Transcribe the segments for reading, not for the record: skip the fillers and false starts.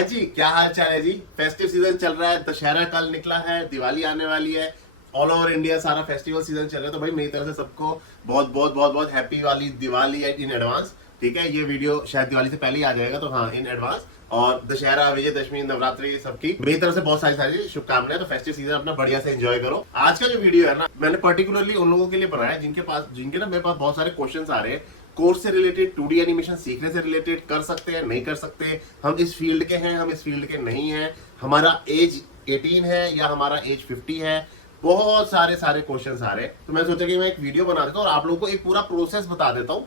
हाँ जी, क्या हाल चाल है जी। फेस्टिव सीजन चल रहा है, दशहरा कल निकला है, दिवाली आने वाली है। ऑल ओवर इंडिया सारा फेस्टिवल सीजन चल रहा है। तो भाई मेरी तरफ से सबको बहुत बहुत बहुत बहुत हैप्पी वाली दिवाली इन एडवांस। ठीक है, ये वीडियो शायद दिवाली से पहले ही आ जाएगा, तो हाँ इन एडवांस। और दशहरा, विजयदशमी, नवरात्रि सबकी मेरी तरफ से बहुत सारी सारी शुभकामनाएं। तो फेस्टिव सीजन अपना बढ़िया से एंजॉय करो। आज का जो वीडियो है ना, मैंने पर्टिकुलरली उन लोगों के लिए बनाया जिनके ना मेरे पास बहुत सारे क्वेश्चन आ रहे हैं। कोर्स से रिलेटेड, 2D एनिमेशन सीखने से रिलेटेड, कर सकते हैं नहीं कर सकते, हम इस फील्ड के हैं, हम इस फील्ड के नहीं हैं, हमारा एज 18 है या हमारा एज 50 है। बहुत सारे सारे क्वेश्चंस आ रहे हैं। तो मैं सोचा कि मैं एक वीडियो बना देता हूँ और आप लोगों को एक पूरा प्रोसेस बता देता हूँ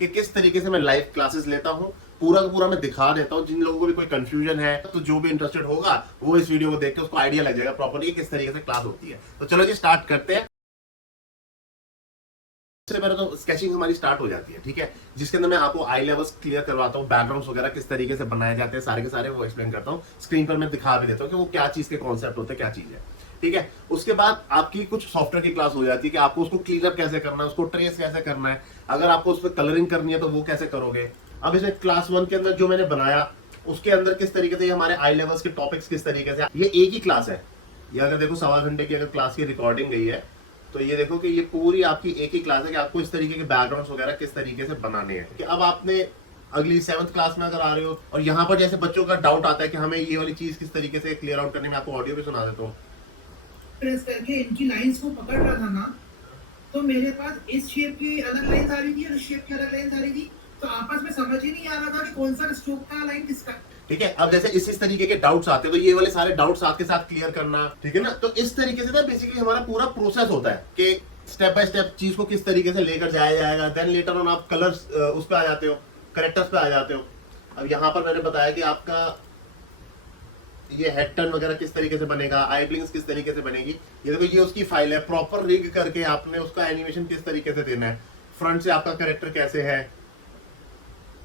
कि किस तरीके से मैं लाइव क्लासेस लेता हूँ। पूरा का पूरा मैं दिखा देता हूँ। जिन लोगों को भी कोई कंफ्यूजन है, तो जो भी इंटरेस्टेड होगा वो इस वीडियो को देख के उसको आइडिया लग जाएगा प्रॉपर्ली किस तरीके से क्लास होती है। तो चलो जी स्टार्ट करते हैं। सबसे पहले तो स्केचिंग हमारी स्टार्ट हो जाती है, ठीक है, जिसके अंदर मैं आपको आई लेवल्स क्लियर करवाता हूँ, बैकग्राउंड्स वगैरह किस तरीके से बनाए जाते हैं, सारे के सारे वो एक्सप्लेन करता हूँ। स्क्रीन पर मैं दिखा भी देता हूँ कि वो क्या चीज के कॉन्सेप्ट होते हैं, क्या चीज है। ठीक है, उसके बाद आपकी कुछ सॉफ्टवेयर की क्लास हो जाती है कि आपको उसको क्लीन अप कैसे करना है, उसको ट्रेस कैसे करना है, अगर आपको उस पर कलरिंग करनी है तो वो कैसे करोगे। अब इसमें क्लास 1 के अंदर जो मैंने बनाया उसके अंदर किस तरीके से हमारे आई लेवल्स के टॉपिक्स किस तरीके से, ये एक ही क्लास है। ये अगर देखो 1.25 घंटे की अगर क्लास की रिकॉर्डिंग गई है, तो ये देखो कि ये पूरी आपकी एक ही क्लास है कि आपको इस तरीके के बैकग्राउंड्स वगैरह किस तरीके से बनाने हैं। कि अब आपने अगली 7th क्लास में अगर आ रहे हो और यहाँ पर जैसे बच्चों का डाउट आता है कि हमें ये वाली चीज किस तरीके से क्लियर आउट करने में, आपको ऑडियो भी सुना देता हूँ। प्रेस करके इनकी लाइंस को पकड़ रहा था ना, तो मेरे पास इस शेप की अलग लाइन आ रही थी और इस शेप की अलग लाइन आ रही थी, तो आपस में समझ ही नहीं आ रहा था कि कौन सा स्ट्रोक का लाइन किसका। ठीक है, अब जैसे इस तरीके के डाउट्स आते हैं तो ये वाले सारे डाउट्स साथ के साथ क्लियर करना, ठीक है ना। तो इस तरीके से ना बेसिकली हमारा पूरा प्रोसेस होता है कि स्टेप बाय स्टेप चीज को किस तरीके से लेकर जाया जाएगा। देन लेटर ऑन आप कलर्स उस पे आ जाते हो, करेक्टर्स पे आ जाते हो। अब यहाँ पर मैंने बताया कि आपका ये हेड टर्न वगैरह किस तरीके से बनेगा, आई ब्लिंक्स किस तरीके से बनेगी। ये देखो ये उसकी फाइल है, प्रॉपर रिग करके आपने उसका एनिमेशन किस तरीके से देना है। फ्रंट से आपका कैरेक्टर कैसे है,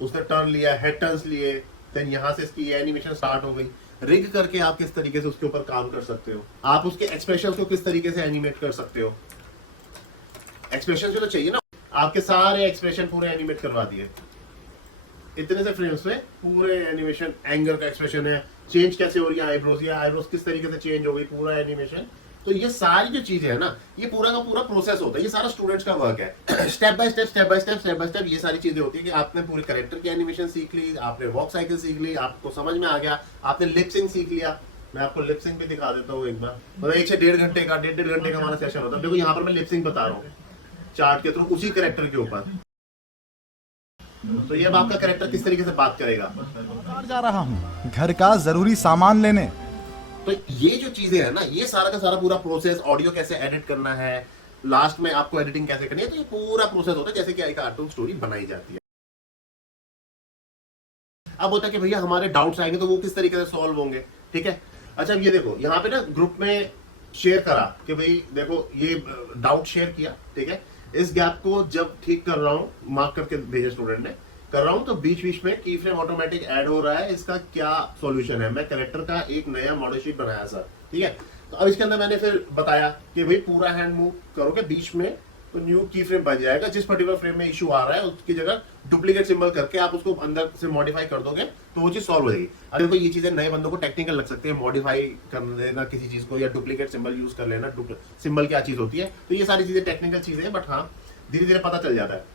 उसने टर्न लिया, हेड टर्न्स लिए, देन यहाँ से इसकी एनिमेशन स्टार्ट हो गई। रिग करके आप किस तरीके से उसके ऊपर काम कर सकते हो, आप उसके एक्सप्रेशन को किस तरीके से एनिमेट कर सकते हो। एक्सप्रेशन भी तो चाहिए ना, आपके सारे एक्सप्रेशन पूरे एनिमेट करवा दिए इतने से फ्रेम्स में। पूरे एनिमेशन, एंगर का एक्सप्रेशन है, चेंज कैसे हो रही है आईब्रोज, या आईब्रोज किस तरीके से चेंज हो गई, पूरा एनिमेशन। तो ये सारी जो चीजें है ना, ये पूरा का पूरा प्रोसेस होता है। ये सारा स्टूडेंट्स का वर्क है। Step by step step by step step by step ये सारी चीजें होती है कि आपने पूरे कैरेक्टर की एनिमेशन सीख ली, आपने वॉक साइकिल सीख ली, आपको समझ में आ गया, आपने लिप सिंक सीख लिया। मैं आपको लिप सिंक भी दिखा देता हूँ एक बार। मतलब 1 से 1.5 घंटे का, 1.5 घंटे का हमारा सेशन होता है। देखो यहाँ पर मैं लिप सिंक बता रहा हूँ चार्ट के थ्रू उसी कैरेक्टर के ऊपर। तो ये अब आपका कैरेक्टर किस तरीके से बात करेगा। बाजार जा रहा हूँ घर का जरूरी सामान लेने। तो ये जो चीजें है ना, ये सारा का सारा पूरा प्रोसेस, ऑडियो कैसे एडिट करना है, लास्ट में आपको एडिटिंग कैसे करनी है, तो ये पूरा प्रोसेस होता है जैसे कि एक कार्टून स्टोरी बनाई जाती है। अब होता है कि भैया हमारे डाउट्स आएंगे तो वो किस तरीके से सॉल्व होंगे। ठीक है, अच्छा ये देखो यहाँ पे ना ग्रुप में शेयर करा कि भाई देखो ये डाउट शेयर किया, ठीक है। इस गैप को जब ठीक कर रहा हूँ, मार्क करके भेजा स्टूडेंट ने, कर रहा हूँ तो बीच बीच में की फ्रेम ऑटोमेटिक ऐड हो रहा है। इसका क्या सॉल्यूशन है, मैं कैरेक्टर का एक नया मॉडल शीट बनाया सर, ठीक है। तो अब इसके अंदर मैंने फिर बताया कि भाई पूरा हैंड मूव करोगे बीच में तो न्यू की फ्रेम बन जाएगा। जिस पर्टिकुलर फ्रेम में इशू आ रहा है उसकी जगह डुप्लीकेट सिंबल करके आप उसको अंदर से मॉडिफाई कर दोगे तो वो चीज सॉल्व हो जाएगी। अब देखो ये चीजें नए बंदों को टेक्निकल लग सकते हैं, मॉडिफाई कर लेना किसी चीज को या डुप्लीकेट सिंबल यूज कर लेना, सिंबल क्या चीज होती है। तो ये सारी चीजें टेक्निकल चीजें हैं, बट हाँ धीरे धीरे पता चल जाता है।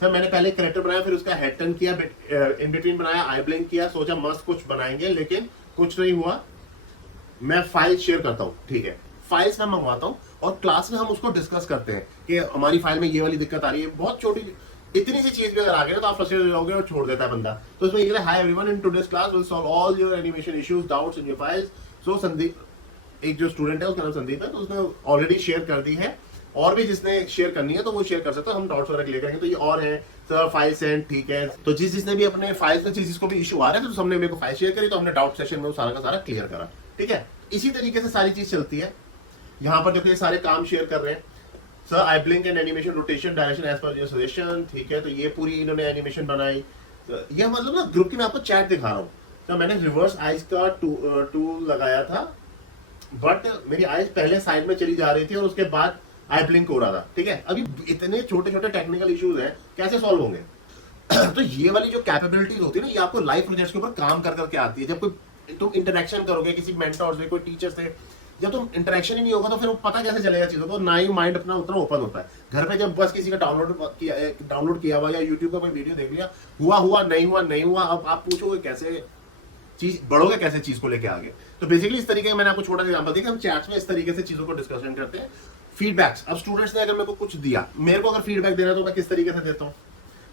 सर मैंने पहले कैरेक्टर बनाया, फिर उसका हेड टर्न किया, इन बिटवीन बनाया, आई ब्लिंक किया, सोचा मस्त कुछ बनाएंगे, लेकिन कुछ नहीं हुआ। मैं फाइल शेयर करता हूँ, ठीक है, फाइल्स में मंगवाता हूँ और क्लास में हम उसको डिस्कस करते हैं कि हमारी फाइल में ये वाली दिक्कत आ रही है। बहुत छोटी इतनी सी चीज भी अगर आ गई तो आप फ्रस्ट्रेट हो जाओगे और छोड़ देता है बंदा। तो इसमें ये hi everyone, in today's class will solve all your animation issues, doubts in your files. So Sandeep, एक जो स्टूडेंट है उसका नाम संदीप है, तो उसने ऑलरेडी शेयर कर दी है, और भी जिसने शेयर करनी है तो वो शेयर कर सकते हैं, हम डाउट्स वगैरह क्लियर करेंगे। तो ये और है सर फाइल सेंड, ठीक है। तो जिसने भी अपने फाइल्स में जिसको भी इशू आ रहा है तो हमने मेरे को फाइल शेयर करी, तो हमने डाउट सेशन में वो सारा का सारा क्लियर करा, ठीक है। इसी तरीके से सारी चीज चलती है। यहाँ पर देखो ये सारे काम शेयर कर रहे हैं। Sir eye blink and animation rotation direction as per your suggestion, ठीक है। तो ये पूरी इन्होंने एनिमेशन बनाई। तो ये मतलब ना ग्रुप की मैं आपको चैट दिखा रहा हूँ। तो मैंने रिवर्स आइज का टूल लगाया था, बट मेरी आइज पहले साइड में चली जा रही थी और उसके बाद आई ब्लिंक हो रहा था, ठीक है। अभी इतने छोटे छोटे टेक्निकल इश्यूज हैं, कैसे सॉल्व होंगे। तो ये वाली जो कैपेबिलिटीज होती है ना, ये आपको लाइव प्रोजेक्ट्स के ऊपर काम कर करके आती है। जब कोई तुम इंटरेक्शन करोगे किसी मेंटर से, कोई टीचर से, जब तुम इंटरेक्शन ही नहीं होगा तो फिर वो पता कैसे चलेगा चीजों को, ना ही माइंड अपना उतना ओपन होता है। घर पे जब बस किसी का डाउनलोड किया हुआ या यूट्यूब का कोई वीडियो देख लिया, हुआ नहीं हुआ, अब आप पूछोगे कैसे चीज बढ़ोगे, कैसे चीज को लेके आगे। तो बेसिकली इस तरीके का मैंने आपको छोटा सा एग्जांपल दिया, हम चैट्स में इस तरीके से चीजों को डिस्कशन करते हैं। फीडबैक्स, अब स्टूडेंट्स ने अगर मेरे को कुछ दिया, मेरे को अगर फीडबैक देना है तो मैं किस तरीके से देता हूँ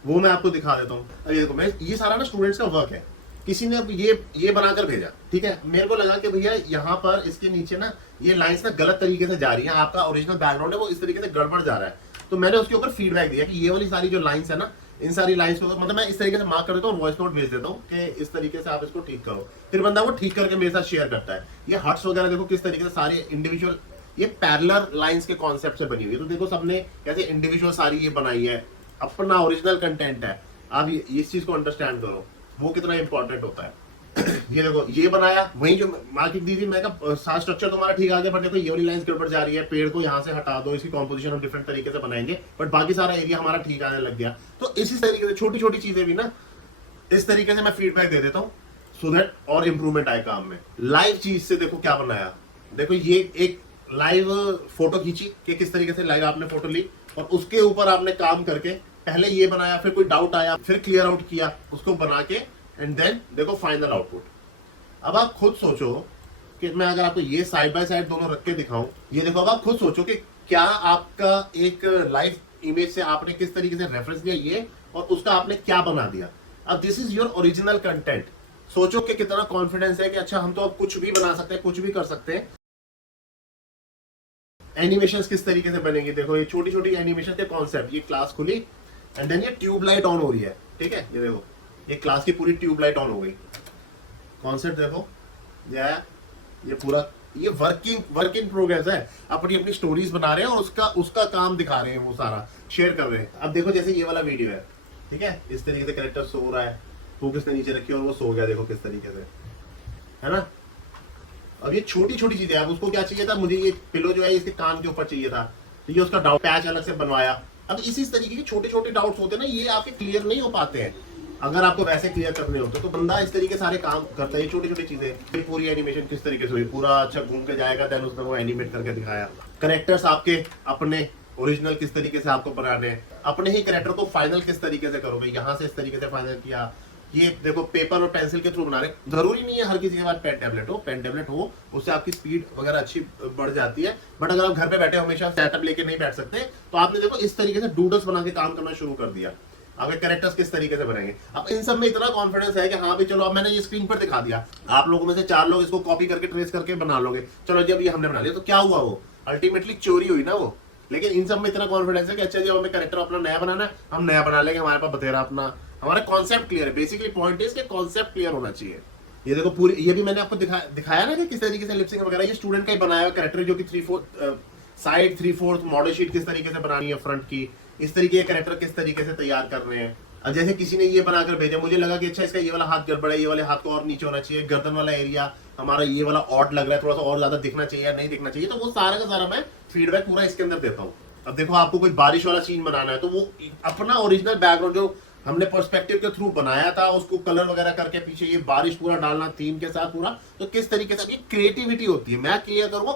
वो मैं आपको दिखा देता हूँ। अब ये देखो, मैं ये सारा ना स्टूडेंट्स का वर्क है, किसी ने अब ये बनाकर भेजा, ठीक है, मेरे को लगा कि भैया यहाँ पर इसके नीचे ना ये लाइंस ना गलत तरीके से जा रही हैं, आपका ओरिजिनल बैकग्राउंड है वो इस तरीके से गड़बड़ जा रहा है, तो मैंने उसके ऊपर फीडबैक दिया कि ये वाली सारी जो लाइंस है ना, इन सारी लाइंस को मतलब मैं इस तरीके से मार्क कर देता हूँ, वॉइस नोट भेज देता हूँ कि इस तरीके से आप इसको ठीक करो, फिर बंदा वो ठीक करके मेरे साथ शेयर करता है। ये हट्स वगैरह देखो किस तरीके से सारे इंडिविजुअल, ये पैरेलल लाइंस के कॉन्सेप्ट से बनी हुई है, तो देखो सबने कैसे इंडिविजुअल सारी ये बनाई है, अपना ओरिजिनल कंटेंट है। आप इस चीज को अंडरस्टैंड करो, वो कितना इंपॉर्टेंट होता है। ये देखो ये बनाया, वही जो मार्किंग दी थी, मैं कहा सारा स्ट्रक्चर तुम्हारा ठीक आ गया, पर देखो ये वाली लाइंस गड़बड़ जा रही है, पेड़ को यहाँ से हटा दो, इसकी कॉम्पोजिशन हम डिफरेंट तरीके से बनाएंगे, बट बाकी सारा एरिया हमारा ठीक आने लग गया। तो इसी तरीके से छोटी छोटी चीजें भी ना इस तरीके से मैं फीडबैक दे देता हूँ, सो दैट और इंप्रूवमेंट आए काम में। लाइव चीज से देखो क्या बनाया, देखो ये एक लाइव फोटो खींची कि किस तरीके से लाइव आपने फोटो ली, और उसके ऊपर आपने काम करके पहले ये बनाया, फिर कोई डाउट आया, फिर क्लियर आउट किया, उसको बना के, एंड देन देखो फाइनल आउटपुट। अब आप खुद सोचो कि मैं अगर आपको ये साइड बाय साइड दोनों रख के दिखाऊं, ये देखो, अब आप खुद सोचो कि क्या आपका एक लाइव इमेज से आपने किस तरीके से रेफरेंस लिया ये, और उसका आपने क्या बना दिया। अब this is your original content. सोचो कि कितना कॉन्फिडेंस है कि अच्छा हम तो अब कुछ भी बना सकते हैं, कुछ भी कर सकते हैं। एनिमेशंस किस तरीके से बनेंगे, देखो ये छोटी छोटी एनिमेशन के कॉन्सेप्ट, ये क्लास खुली एंड देन ये ट्यूब लाइट ऑन हो रही है, ठीक है, ये देखो ये क्लास की पूरी ट्यूब लाइट ऑन हो गई, कॉन्सेप्ट देखो ये पूरा ये वर्क इन प्रोग्रेस है, अपनी अपनी स्टोरीज बना रहे हैं और उसका काम दिखा रहे हैं, वो सारा शेयर कर रहे हैं। अब देखो जैसे ये वाला वीडियो है, ठीक है, इस तरीके से कैरेक्टर सो रहा है, फोकस ने नीचे रखी और वो सो गया, देखो किस तरीके से, है ना। अब ये छोटी छोटी चीजें, अब उसको क्या चाहिए था, मुझे ये पिलो जो है इसके कान के ऊपर चाहिए था, तो ये उसका डाउट पैच अलग से बनवाया। अब इसी तरीके के छोटे छोटे डाउट्स होते हैं ना, ये आपके क्लियर नहीं हो पाते हैं, अगर आपको वैसे क्लियर करने होते तो बंदा इस तरीके सारे काम करता है। ये छोटी छोटी चीजें, ये पूरी एनिमेशन किस तरीके से हुई, पूरा अच्छा घूम के जाएगा, देन उसने वो एनिमेट करके दिखाया। करेक्टर्स आपके अपने ओरिजिनल किस तरीके से आपको बनाने हैं, अपने ही करेक्टर को फाइनल किस तरीके से करोगे, यहाँ से इस तरीके से फाइनल किया। ये देखो पेपर और पेंसिल के थ्रू बना रहे, जरूरी नहीं है हर किसी के पास पेन टेबलेट हो, उससे आपकी स्पीड वगैरह अच्छी बढ़ जाती है, बट अगर आप घर पे बैठे हमेशा सेटअप लेके नहीं बैठ सकते, तो आपने देखो इस तरीके से डूडल्स बना के काम करना शुरू कर दिया। आपके कैरेक्टर्स किस तरीके से बनेंगे, अब इन सब में इतना कॉन्फिडेंस है कि हाँ भी चलो, अब मैंने ये स्क्रीन पर दिखा दिया, आप लोगों में से 4 लोग इसको कॉपी करके ट्रेस करके बना लोगे, चलो जब ये हमने बना लिया तो क्या हुआ, वो अल्टीमेटली चोरी हुई ना वो। लेकिन इन सब में इतना कॉन्फिडेंस है कि अच्छा जब हमें कैरेक्टर अपना नया बनाना है, हम नया बना लेंगे, हमारे पास बतेरा अपना, हमारा कॉन्सेप्ट क्लियर है। बेसिकली पॉइंट इज कि कॉन्सेप्ट क्लियर होना चाहिए। ये देखो पूरी, ये भी मैंने आपको दिखाया ना कि किस तरीके से लिपसिंग वगैरह, ये स्टूडेंट का ही बनाया हुआ कैरेक्टर, जो कि 3/4 साइड 3/4 मॉडल शीट किस तरीके से बनानी है फ्रंट की, इस तरीके के कैरेक्टर किस तरीके से तैयार कर रहे हैं। अब जैसे किसी ने ये बनाकर भेजा, मुझे लगा कि अच्छा इसका ये वाला हाथ गड़बड़ है, ये वाले हाथ को और नीचे होना चाहिए, गर्दन वाला एरिया हमारा ये वाला ऑड लग रहा है, थोड़ा सा और ज्यादा दिखना चाहिए या नहीं दिखना चाहिए, तो वो सारा का सारा मैं फीडबैक पूरा इसके अंदर देता हूँ। अब देखो आपको कोई बारिश वाला सीन बनाना है, तो वो अपना ओरिजिनल बैकग्राउंड जो हमने पर्सपेक्टिव के थ्रू बनाया था, उसको कलर वगैरह करके पीछे ये बारिश पूरा डालना थीम के साथ पूरा, तो किस तरीके से, ये क्रिएटिविटी होती है। मैं क्लियर करूंगा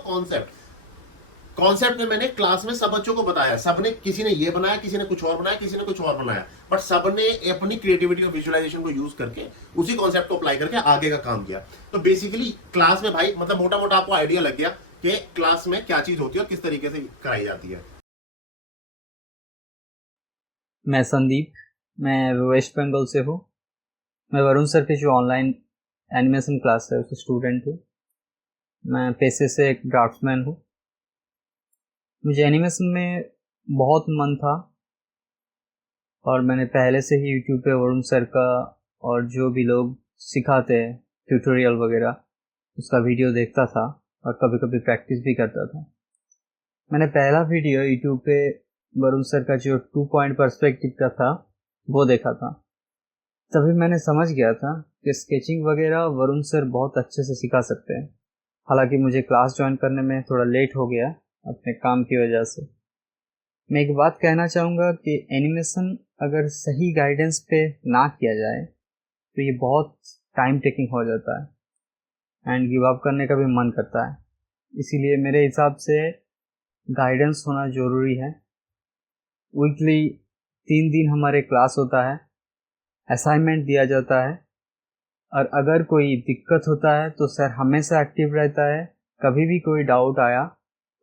कॉन्सेप्ट में मैंने क्लास में सब बच्चों को बताया, सबने, किसी ने ये बनाया, किसी ने कुछ और बनाया, किसी ने कुछ और बनाया, बट सबने अपनी क्रिएटिविटी और विजुअलाइजेशन को यूज करके उसी कॉन्सेप्ट को अप्लाई करके आगे का काम किया। तो बेसिकली क्लास में भाई मतलब मोटा मोटा आपको आइडिया लग गया कि क्लास में क्या चीज होती है और किस तरीके से कराई जाती है। मैं संदीप, मैं वेस्ट बंगाल से हूँ। मैं वरुण सर के जो ऑनलाइन एनिमेशन क्लास है उसका स्टूडेंट हूँ। मैं पेशे से एक ड्राफ्ट्समैन हूँ। मुझे एनिमेशन में बहुत मन था और मैंने पहले से ही यूट्यूब पे वरुण सर का और जो भी लोग सिखाते हैं ट्यूटोरियल वगैरह उसका वीडियो देखता था और कभी कभी प्रैक्टिस भी करता था। मैंने पहला वीडियो यूट्यूब पे वरुण सर का जो 2 पॉइंट पर्सपेक्टिव का था वो देखा था। तभी मैंने समझ गया था कि स्केचिंग वगैरह वरुण सर बहुत अच्छे से सिखा सकते हैं। हालांकि मुझे क्लास ज्वाइन करने में थोड़ा लेट हो गया अपने काम की वजह से। मैं एक बात कहना चाहूँगा कि एनिमेशन अगर सही गाइडेंस पे ना किया जाए तो ये बहुत टाइम टेकिंग हो जाता है। एंड गिव अप करने का भी मन करता है। इसीलिए मेरे हिसाब से गाइडेंस होना ज़रूरी है। वीकली 3 दिन हमारे क्लास होता है, असाइनमेंट दिया जाता है, और अगर कोई दिक्कत होता है तो सर हमेशा एक्टिव रहता है। कभी भी कोई डाउट आया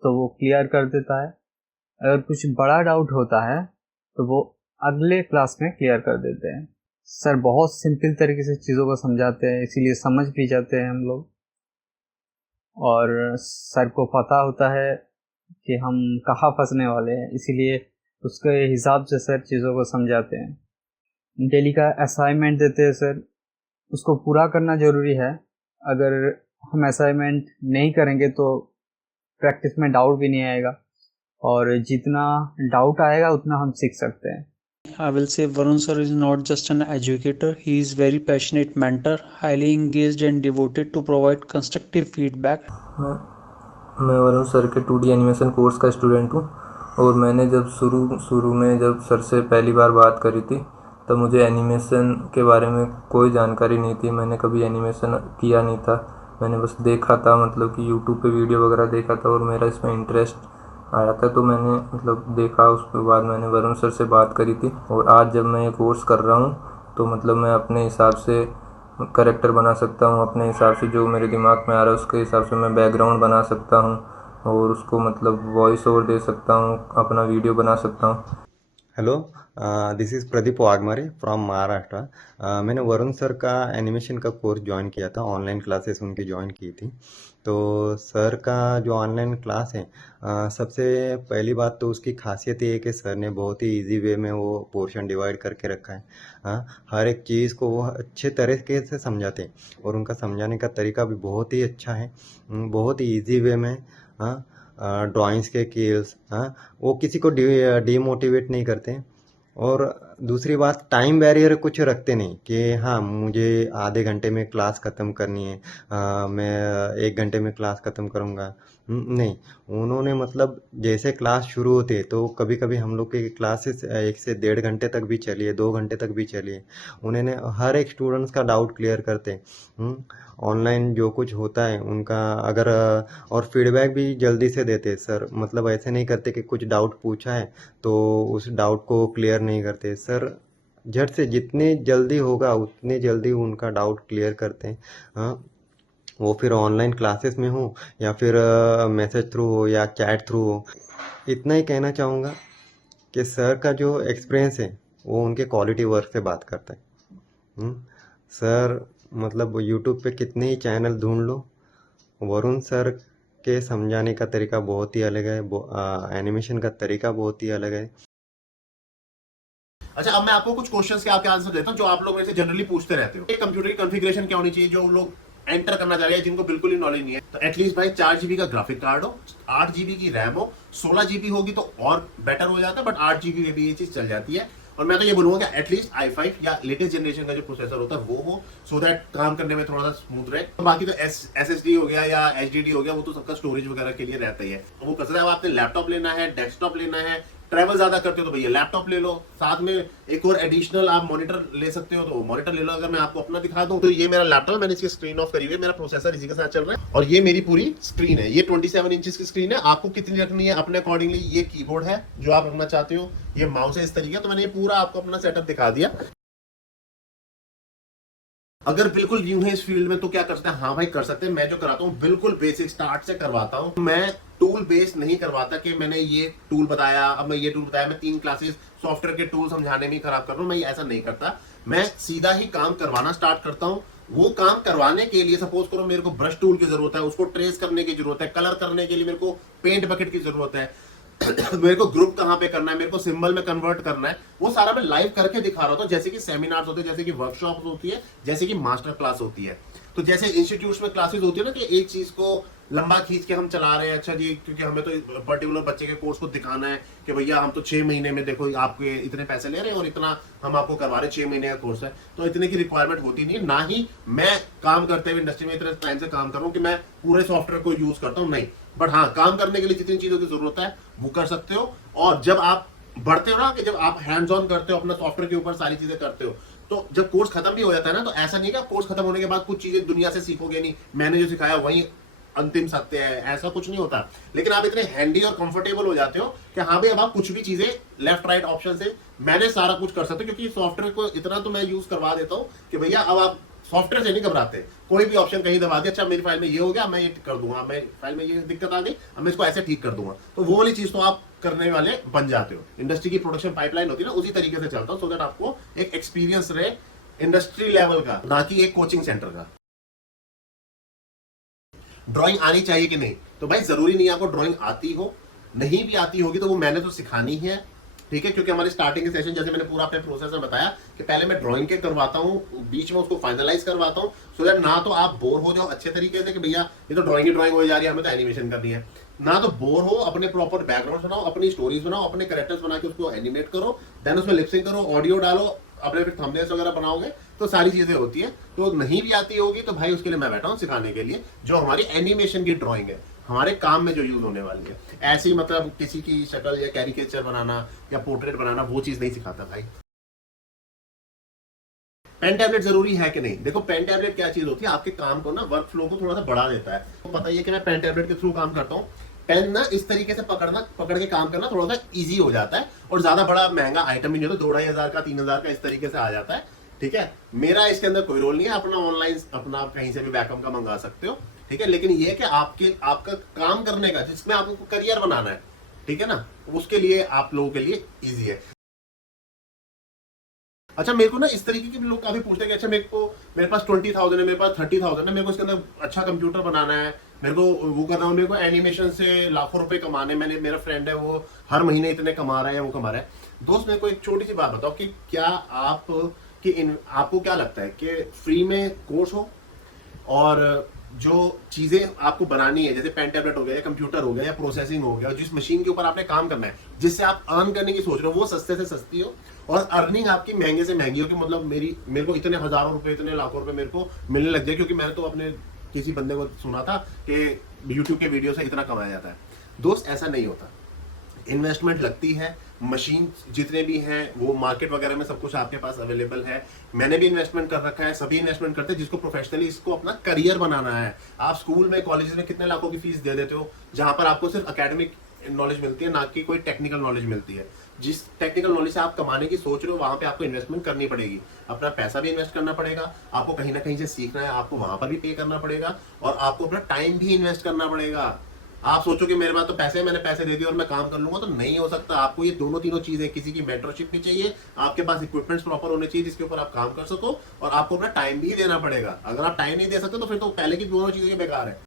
तो वो क्लियर कर देता है। अगर कुछ बड़ा डाउट होता है तो वो अगले क्लास में क्लियर कर देते हैं। सर बहुत सिंपल तरीके से चीज़ों को समझाते हैं, इसीलिए समझ भी जाते हैं हम लोग। और सर को पता होता है कि हम कहाँ फंसने वाले हैं, इसीलिए उसके हिसाब से सर चीज़ों को समझाते हैं। डेली का असाइनमेंट देते हैं सर, उसको पूरा करना ज़रूरी है। अगर हम असाइनमेंट नहीं करेंगे तो प्रैक्टिस में डाउट भी नहीं आएगा, और जितना डाउट आएगा उतना हम सीख सकते हैं। I will say Varun sir is not just an educator, he is very passionate mentor, highly engaged and devoted to provide constructive feedback. मैं वरुण सर के 2D एनिमेशन कोर्स का स्टूडेंट हूँ, और मैंने जब शुरू में जब सर से पहली बार बात करी थी तब मुझे एनिमेशन के बारे में कोई जानकारी नहीं थी। मैंने कभी एनिमेशन किया नहीं था, मैंने बस देखा था, मतलब कि यूट्यूब पे वीडियो वगैरह देखा था और मेरा इसमें इंटरेस्ट आया था, तो मैंने मतलब देखा। उसके बाद मैंने वरुण सर से बात करी थी, और आज जब मैं ये कोर्स कर रहा हूँ तो मतलब मैं अपने हिसाब से कैरेक्टर बना सकता हूँ, अपने हिसाब से जो मेरे दिमाग में आ रहा है उसके हिसाब से मैं बैकग्राउंड बना सकता हूँ, और उसको मतलब वॉइस ओवर दे सकता हूँ, अपना वीडियो बना सकता हूँ। Hello, this is Pradeep Waghmare from Maharashtra. मैंने वरुण सर का एनिमेशन का कोर्स ज्वाइन किया था, ऑनलाइन क्लासेस उनकी ज्वाइन की थी। तो सर का जो ऑनलाइन क्लास है, सबसे पहली बात तो उसकी खासियत ये है कि सर ने बहुत ही इजी वे में वो पोर्शन डिवाइड करके रखा है। हर एक चीज़ को वो अच्छे तरीके से समझाते हैं, और उनका समझाने का तरीका भी बहुत ही अच्छा है, बहुत ही ईजी वे में। ड्राइंग्स के स्किल्स, वो किसी को डीमोटिवेट नहीं करते हैं। और दूसरी बात, टाइम बैरियर कुछ रखते नहीं कि हाँ मुझे आधे घंटे में क्लास ख़त्म करनी है, मैं 1 घंटे में क्लास ख़त्म करूँगा। नहीं, उन्होंने मतलब जैसे क्लास शुरू होती है तो कभी कभी हम लोग की क्लासेस 1 से 1.5 घंटे तक भी चली है, 2 घंटे तक भी चली है। उन्होंने हर एक स्टूडेंट्स का डाउट क्लियर करते हैं। ऑनलाइन जो कुछ होता है उनका अगर और फीडबैक भी जल्दी से देते हैं सर, मतलब ऐसे नहीं करते कि कुछ डाउट पूछा है तो उस डाउट को क्लियर नहीं करते सर। झट से जितने जल्दी होगा उतने जल्दी उनका डाउट क्लियर करते हैं। वो फिर ऑनलाइन क्लासेस में हो या फिर मैसेज थ्रू हो या चैट थ्रू हो। इतना ही कहना चाहूँगा कि सर का जो एक्सपीरियंस है वो उनके क्वालिटी वर्क से बात करता है। सर मतलब यूट्यूब पे कितने ही चैनल ढूंढ लो, वरुण सर के समझाने का तरीका बहुत ही अलग है, एनिमेशन का तरीका बहुत ही अलग है। अच्छा, अब मैं आपको कुछ क्वेश्चंस के आपके आंसर देता हूं जो आप लोग मेरे से जनरली पूछते रहते हो। एक कंप्यूटर की कॉन्फ़िगरेशन क्या होनी चाहिए जो लोग एंटर करना चाह रहे हैं, जिनको बिल्कुल ही नॉलेज नहीं है। तो एटलीस्ट भाई 4 GB का ग्राफिक कार्ड हो, 8 GB की रैम हो, 16 GB होगी तो और बेटर हो जाता है, बट 8 GB में भी ये चीज चल जाती है। और मैं तो ये बोलूंगा कि एटलीस्ट i5 या लेटेस्ट जनरेशन का जो प्रोसेसर होता है वो हो, सो दैट काम करने में थोड़ा सा स्मूथ रहे। तो बाकी तो SSD हो गया या HDD हो गया, वो तो सबका स्टोरेज वगैरह के लिए रहता ही है। वो कसर है, आपने लैपटॉप लेना है, डेस्कटॉप लेना है, ट्रैवल ज्यादा करते हो तो भैया लैपटॉप ले लो, साथ में एक और एडिशनल आप मॉनिटर ले सकते हो तो मॉनिटर ले लो। अगर मैं आपको अपना दिखा दूं तो ये मेरा लैपटॉप, मैंने इसकी स्क्रीन ऑफ करी हुई है, मेरा प्रोसेसर इसी के साथ चल रहा है, और ये मेरी पूरी स्क्रीन है। ये 27 इंचेस की स्क्रीन है। आपको कितनी रखनी है अपने अकॉर्डिंगली, ये कीबोर्ड है जो आप रखना चाहते हो, ये माउस है इस तरीके। तो मैंने ये पूरा आपको अपना सेटअप दिखा दिया। अगर बिल्कुल न्यू है इस फील्ड में तो क्या कर सकते हैं? हाँ भाई कर सकते हैं। मैं जो कराता हूँ बिल्कुल बेसिक स्टार्ट से करवाता हूँ। मैं टूल बेस्ड नहीं करवाता कि मैंने ये टूल बताया, अब मैं ये टूल बताया, मैं 3 क्लासेस सॉफ्टवेयर के टूल समझाने में ही खराब कर रहा हूँ। मैं ऐसा नहीं करता, मैं सीधा ही काम करवाना स्टार्ट करता हूँ। वो काम करवाने के लिए सपोज करो मेरे को ब्रश टूल की जरूरत है, उसको ट्रेस करने की जरूरत है, कलर करने के लिए मेरे को पेंट बकेट की जरूरत है, मेरे को ग्रुप कहाँ पे करना है, मेरे को सिंबल में कन्वर्ट करना है, वो सारा मैं लाइव करके दिखा रहा हूँ। जैसे कि सेमिनार्स होते हैं, जैसे कि वर्कशॉप होती है, जैसे कि मास्टर क्लास होती है। तो जैसे इंस्टीट्यूट्स में क्लासेस होती है ना कि एक चीज को लंबा खींच के हम चला रहे हैं, अच्छा जी क्योंकि हमें तो पर्टिकुलर बच्चे के कोर्स को दिखाना है कि भैया हम तो 6 महीने में देखो आपके इतने पैसे ले रहे हैं और इतना हम आपको करवा रहे हैं, 6 महीने का कोर्स है, तो इतने की रिक्वायरमेंट होती नहीं। ना ही मैं काम करते हुए इंडस्ट्री में इतने टाइम से काम कर रहा हूँ कि मैं पूरे सॉफ्टवेयर को यूज करता हूँ, नहीं। बट हाँ, काम करने के लिए जितनी चीजों की जरूरत है वो कर सकते हो। और जब आप बढ़ते हो ना, कि जब आप हैंड्स ऑन करते हो, अपना सॉफ्टवेयर के ऊपर सारी चीजें करते हो, तो जब कोर्स खत्म भी हो जाता है ना, तो ऐसा नहीं कि आप कोर्स खत्म होने के बाद कुछ चीजें दुनिया से सीखोगे नहीं, मैंने जो सिखाया वही अंतिम सत्य है, ऐसा कुछ नहीं होता। लेकिन आप इतने हैंडी और कंफर्टेबल हो जाते हो कि हाँ भाई अब आप कुछ भी चीजें लेफ्ट राइट ऑप्शन से मैंने सारा कुछ कर सकते हो, क्योंकि सॉफ्टवेयर को इतना तो मैं यूज करवा देता हूँ कि भैया अब आप सॉफ्टवेयर से नहीं घबराते, कोई भी ऑप्शन कहीं दबा दिया, अच्छा मेरी फाइल में ये हो गया, मैं ये कर दूंगा, मेरी फाइल में ये दिक्कत आ गई, अब मैं इसको ऐसे ठीक कर दूंगा। तो वो वाली चीज तो आप करने वाले बन जाते हो। इंडस्ट्री की प्रोडक्शन पाइपलाइन होती है ना, उसी तरीके से चलता हूं, सो दैट आपको एक एक्सपीरियंस रहे इंडस्ट्री लेवल का, ना कि एक कोचिंग सेंटर का। ड्राइंग आनी चाहिए कि नहीं, तो भाई जरूरी नहीं है आपको ड्राइंग आती हो, नहीं भी आती होगी तो वो मैंने तो सिखानी ही है, ठीक है। क्योंकि हमारे स्टार्टिंग के सेशन जैसे मैंने पूरा अपने प्रोसेस में बताया कि पहले मैं ड्राइंग के करवाता हूँ, बीच में उसको फाइनलाइज करवाता हूँ, सो दैट ना तो आप बोर हो जाओ अच्छे तरीके से कि भैया ये तो ड्राइंग ही ड्राइंग हो जा रही है, हमें तो एनिमेशन करनी है, ना तो बोर हो, अपने प्रॉपर बैकग्राउंड बनाओ, अपनी स्टोरीज बनाओ, अपने कैरेक्टर्स बना के उसको एनिमेट करो, देन उसमें लिपसिंग करो, ऑडियो डालो, अपने फिर थंबनेल्स वगैरह बनाओगे, तो सारी चीजें होती है। तो नहीं भी आती होगी तो भाई उसके लिए मैं बैठा हूँ सिखाने के लिए, जो हमारी एनिमेशन की ड्राइंग है, हमारे काम में जो यूज होने वाली है। ऐसी मतलब किसी की शक्ल या कैरिकेचर बनाना या पोर्ट्रेट बनाना वो चीज नहीं सिखाता भाई। पेन टैबलेट जरूरी है कि नहीं, देखो पेन टैबलेट क्या चीज होती है, आपके काम को ना वर्क फ्लो को थोड़ा सा बढ़ा देता है। तो पता ही है कि मैं पेन टैबलेट के थ्रू काम करता हूँ, पेन ना इस तरीके से पकड़ के काम करना थोड़ा सा इजी हो जाता है, और ज्यादा बड़ा महंगा आइटम भी नहीं होता, 2-2,500 का 3,000 का इस तरीके से आ जाता है, ठीक है। मेरा इसके अंदर कोई रोल नहीं है, अपना ऑनलाइन अपना आप कहीं से भी बैकअप का मंगा सकते हो, ठीक है। लेकिन ये कि आपका काम करने का जिसमें आपको करियर बनाना है, ठीक है ना, उसके लिए आप लोगों के लिए इजी है। अच्छा मेरे को ना इस तरीके के लोग काफी पूछते हैं कि अच्छा मेरे पास 20,000 है, मेरे पास 30,000 है, मेरे को इसके अंदर अच्छा कंप्यूटर बनाना है, मेरे को वो करना है, मेरे को एनिमेशन से लाखों रुपए कमाने, मेरा फ्रेंड है वो हर महीने इतने कमा रहा है, वो कमा रहा है। दोस्त मेरे को एक छोटी सी बात बताओ कि क्या आपको क्या लगता है कि फ्री में कोर्स हो और जो चीजें आपको बनानी है, जैसे पेन टैबलेट हो गया या कंप्यूटर हो गया या प्रोसेसिंग हो गया, जिस मशीन के ऊपर आपने काम करना है, जिससे आप अर्न करने की सोच रहे हो, वो सस्ते से सस्ती हो और अर्निंग आपकी महंगे से महंगी हो, कि मतलब मेरे को इतने हजारों रुपए इतने लाखों रुपए मेरे को मिलने लग जाए, क्योंकि मैंने तो अपने किसी बंदे को सुना था कि यूट्यूब के वीडियो से इतना कमाया जाता है। दोस्त ऐसा नहीं होता, इन्वेस्टमेंट लगती है, मशीन जितने भी हैं वो मार्केट वगैरह में सब कुछ आपके पास अवेलेबल है, मैंने भी इन्वेस्टमेंट कर रखा है, सभी इन्वेस्टमेंट करते हैं जिसको प्रोफेशनली इसको अपना करियर बनाना है। आप स्कूल में कॉलेज में कितने लाखों की फीस दे देते हो, जहां पर आपको सिर्फ एकेडमिक नॉलेज मिलती है, ना कि कोई टेक्निकल नॉलेज मिलती है। जिस टेक्निकल नॉलेज से आप कमाने की सोच रहे हो वहां पे आपको इन्वेस्टमेंट करनी पड़ेगी, अपना पैसा भी इन्वेस्ट करना पड़ेगा, आपको कहीं ना कहीं से सीखना है, आपको वहां पर भी पे करना पड़ेगा, और आपको अपना टाइम भी इन्वेस्ट करना पड़ेगा। आप सोचो कि मेरे पास तो पैसे, मैंने पैसे दे दिए और मैं काम कर लूंगा, तो नहीं हो सकता। आपको ये दोनों तीनों चीजें, किसी की मेंटरशिप भी चाहिए, आपके पास इक्विपमेंट्स प्रॉपर होने चाहिए जिसके ऊपर आप काम कर सको, और आपको अपना टाइम भी देना पड़ेगा। अगर आप टाइम नहीं दे सकते तो फिर तो पहले की दोनों चीजें बेकार है।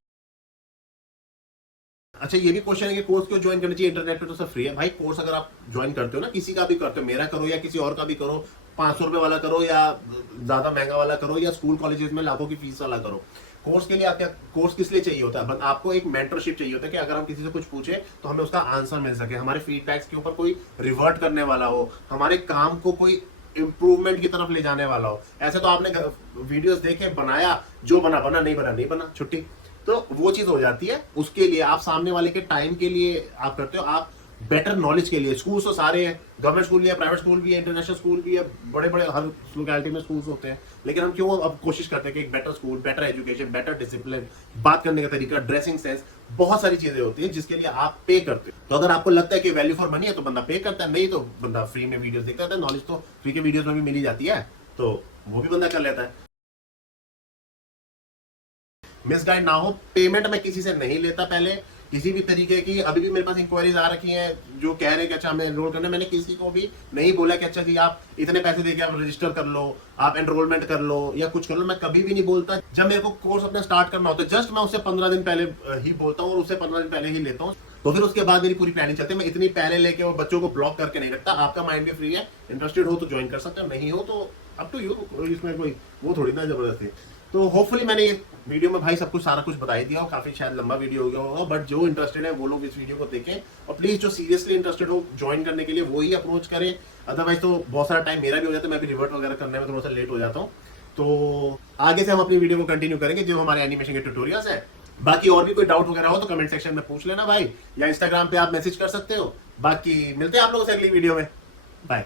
अच्छा ये भी क्वेश्चन है कि कोर्स क्यों ज्वाइन करना चाहिए, इंटरनेट पे तो सब फ्री है। भाई कोर्स अगर आप ज्वाइन करते हो ना, किसी का भी करते हो, मेरा करो या किसी और का भी करो, 500 रुपए वाला करो या ज्यादा महंगा वाला करो, या स्कूल कॉलेजेस में लाखों की फीस वाला करो, कोर्स के लिए आप क्या, कोर्स किस लिए चाहिए होता है, आपको एक मेंटरशिप चाहिए होता है कि अगर हम किसी से कुछ पूछे तो हमें उसका आंसर मिल सके, हमारे फीडबैक्स के ऊपर कोई रिवर्ट करने वाला हो, हमारे काम को कोई इंप्रूवमेंट की तरफ ले जाने वाला हो। ऐसे तो आपने वीडियोस देखे, बनाया, जो बना बना, नहीं बना नहीं बना, छुट्टी, तो वो चीज हो जाती है। उसके लिए आप सामने वाले के टाइम के लिए आप करते हो, आप बेटर नॉलेज के लिए। स्कूल तो सारे हैं, गवर्नमेंट स्कूल भी है, प्राइवेट स्कूल भी है, इंटरनेशनल स्कूल भी है, बड़े बड़े हर लोकेलिटी में स्कूल्स होते हैं, लेकिन हम क्यों अब कोशिश करते हैं कि एक better school, better education, better discipline, बात करने का तरीका, ड्रेसिंग सेंस, बहुत सारी चीजें होती है जिसके लिए आप पे करते हो। तो अगर आपको लगता है कि वैल्यू फॉर मनी है तो बंदा पे करता है, नहीं तो बंदा फ्री में वीडियोस देखता है। नॉलेज तो फ्री के वीडियोस में भी मिल ही जाती है, तो वो भी बंदा कर लेता है। मिसगाइड ना हो, पेमेंट मैं किसी से नहीं लेता पहले किसी भी तरीके की। अभी भी मेरे पास इंक्वायरीज आ रखी हैं जो कह रहे हैं कि अच्छा हमें एनरोल करना, मैंने किसी को भी नहीं बोला कि अच्छा जी आप इतने पैसे देके आप रजिस्टर कर लो, आप एनरोलमेंट कर लो या कुछ कर लो। मैं कभी भी नहीं बोलता। जब मेरे को कोर्स अपना स्टार्ट करना होता है, जस्ट मैं उससे 15 दिन पहले ही बोलता हूँ और उससे 15 दिन पहले ही लेता हूँ। तो फिर उसके बाद मेरी पूरी प्लानिंग चलती है। मैं इतनी पहले लेके वो बच्चों को ब्लॉक करके नहीं रखता। आपका माइंड भी फ्री है, इंटरेस्टेड हो तो ज्वाइन कर सकते हो, नहीं हो तो अप टू यू, इसमें कोई वो थोड़ी ना जबरदस्ती। तो होपफुली मैंने ये वीडियो में भाई सब कुछ सारा कुछ बता ही दिया हो। काफी शायद लंबा वीडियो हो गया होगा, बट जो इंटरेस्टेड है वो लोग इस वीडियो को देखें और प्लीज जो सीरियसली इंटरेस्टेड हो ज्वाइन करने के लिए वो ही अप्रोच करें। अदरवाइज तो बहुत सारा टाइम मेरा भी हो जाता है, मैं भी रिवर्ट वगैरह करने में थोड़ा सा लेट हो जाता हूँ। तो आगे से हम अपनी वीडियो को कंटिन्यू करेंगे जो हमारे एनिमेशन के ट्यूटोरियल्स है। बाकी और भी कोई डाउट वगैरह हो तो कमेंट सेक्शन में पूछ लेना भाई, या इंस्टाग्राम पे आप मैसेज कर सकते हो। बाकी मिलते हैं आप लोगों से अगली वीडियो में। बाय।